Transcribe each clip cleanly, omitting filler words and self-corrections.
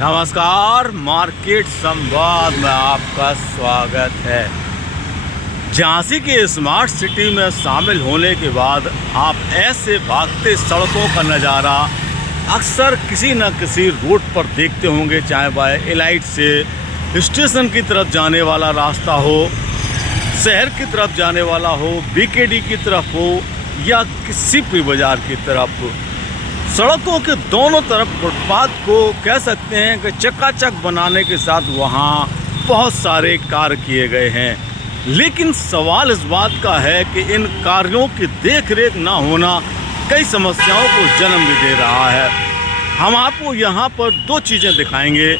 नमस्कार, मार्केट संवाद में आपका स्वागत है। झांसी के स्मार्ट सिटी में शामिल होने के बाद आप ऐसे भागते सड़कों का नज़ारा अक्सर किसी न किसी रोड पर देखते होंगे, चाहे वह एलाइट से स्टेशन की तरफ जाने वाला रास्ता हो, शहर की तरफ जाने वाला हो, बीकेडी की तरफ हो या किसी भी बाज़ार की तरफ। सड़कों के दोनों तरफ फुटपाथ को कह सकते हैं कि चकाचक बनाने के साथ वहाँ बहुत सारे कार्य किए गए हैं। लेकिन सवाल इस बात का है कि इन कार्यों की देख रेख ना होना कई समस्याओं को जन्म भी दे रहा है। हम आपको यहाँ पर दो चीज़ें दिखाएंगे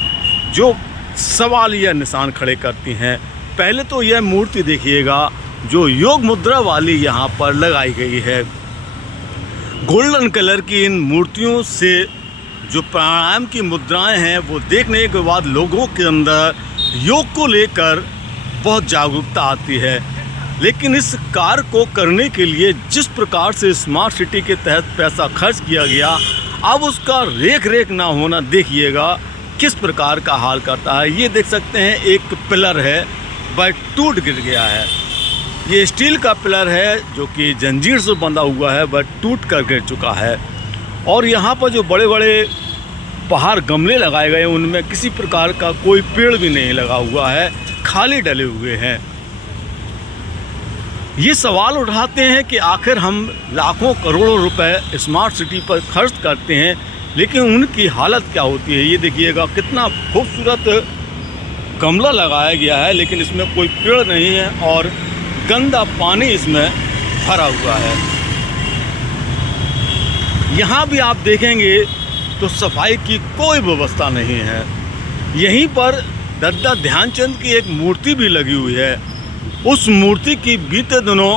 जो सवाल या निशान खड़े करती हैं। पहले तो यह मूर्ति देखिएगा जो योग मुद्रा वाली यहाँ पर लगाई गई है। गोल्डन कलर की इन मूर्तियों से जो प्राणायाम की मुद्राएं हैं वो देखने के बाद लोगों के अंदर योग को लेकर बहुत जागरूकता आती है। लेकिन इस कार्य को करने के लिए जिस प्रकार से स्मार्ट सिटी के तहत पैसा खर्च किया गया, अब उसका रेख रेख ना होना देखिएगा किस प्रकार का हाल करता है। ये देख सकते हैं एक पिलर है वह टूट गिर गया है। ये स्टील का पिलर है जो कि जंजीर से बंधा हुआ है, वह टूट कर गिर चुका है। और यहाँ पर जो बड़े बड़े बाहर गमले लगाए गए हैं उनमें किसी प्रकार का कोई पेड़ भी नहीं लगा हुआ है, खाली डले हुए हैं। ये सवाल उठाते हैं कि आखिर हम लाखों करोड़ों रुपए स्मार्ट सिटी पर खर्च करते हैं, लेकिन उनकी हालत क्या होती है। ये देखिएगा कितना खूबसूरत गमला लगाया गया है, लेकिन इसमें कोई पेड़ नहीं है और गंदा पानी इसमें भरा हुआ है। यहाँ भी आप देखेंगे तो सफाई की कोई व्यवस्था नहीं है। यहीं पर दादा ध्यानचंद की एक मूर्ति भी लगी हुई है। उस मूर्ति की बीते दिनों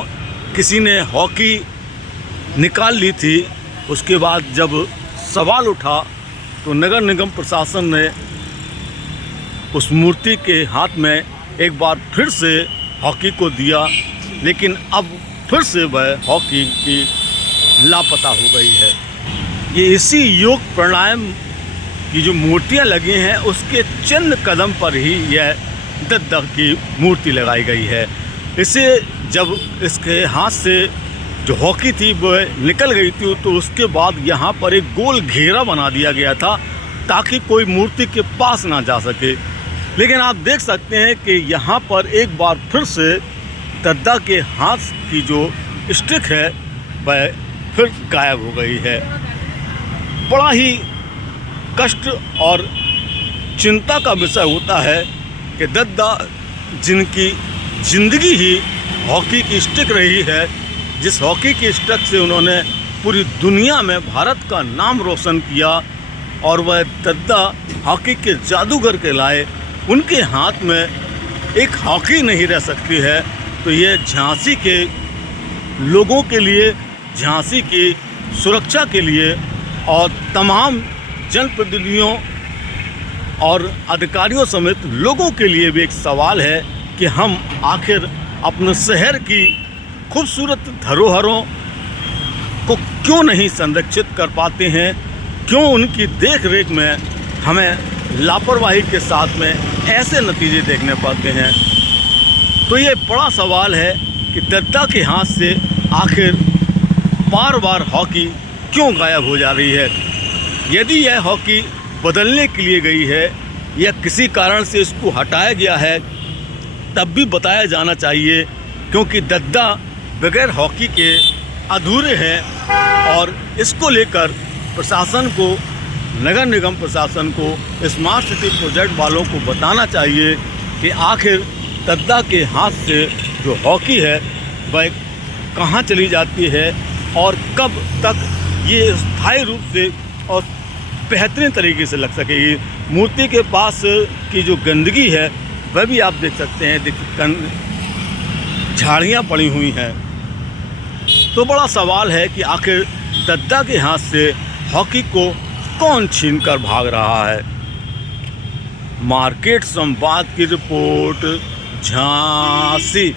किसी ने हॉकी निकाल ली थी। उसके बाद जब सवाल उठा तो नगर निगम प्रशासन ने उस मूर्ति के हाथ में एक बार फिर से हॉकी को दिया, लेकिन अब फिर से वह हॉकी की लापता हो गई है। ये इसी योग प्राणायाम की जो मूर्तियां लगी हैं उसके चंद कदम पर ही यह दद्दा की मूर्ति लगाई गई है। इसे जब इसके हाथ से जो हॉकी थी वह निकल गई थी तो उसके बाद यहाँ पर एक गोल घेरा बना दिया गया था ताकि कोई मूर्ति के पास ना जा सके। लेकिन आप देख सकते हैं कि यहाँ पर एक बार फिर से दद्दा के हाथ की जो स्टिक है वह फिर गायब हो गई है। बड़ा ही कष्ट और चिंता का विषय होता है कि दद्दा जिनकी ज़िंदगी ही हॉकी की स्टिक रही है, जिस हॉकी की स्टिक से उन्होंने पूरी दुनिया में भारत का नाम रोशन किया और वह दद्दा हॉकी के जादूगर के लाए, उनके हाथ में एक हॉकी नहीं रह सकती है। तो ये झांसी के लोगों के लिए, झांसी की सुरक्षा के लिए और तमाम जनप्रतिनिधियों और अधिकारियों समेत लोगों के लिए भी एक सवाल है कि हम आखिर अपने शहर की खूबसूरत धरोहरों को क्यों नहीं संरक्षित कर पाते हैं, क्यों उनकी देख रेख में हमें लापरवाही के साथ में ऐसे नतीजे देखने पाते हैं। तो ये बड़ा सवाल है कि दद्दा के हाथ से आखिर बार बार हॉकी क्यों गायब हो जा रही है। यदि यह हॉकी बदलने के लिए गई है या किसी कारण से इसको हटाया गया है तब भी बताया जाना चाहिए, क्योंकि दद्दा बगैर हॉकी के अधूरे हैं। और इसको लेकर प्रशासन को, नगर निगम प्रशासन को, स्मार्ट सिटी प्रोजेक्ट वालों को बताना चाहिए कि आखिर दद्दा के हाथ से जो हॉकी है वह कहाँ चली जाती है और कब तक ये स्थायी रूप से और बेहतरीन तरीके से लग सकेगी। मूर्ति के पास की जो गंदगी है वह भी आप देख सकते हैं, झाड़ियाँ पड़ी हुई हैं। तो बड़ा सवाल है कि आखिर दद्दा के हाथ से हॉकी को कौन छीन कर भाग रहा है। मार्केट संवाद की रिपोर्ट, झांसी।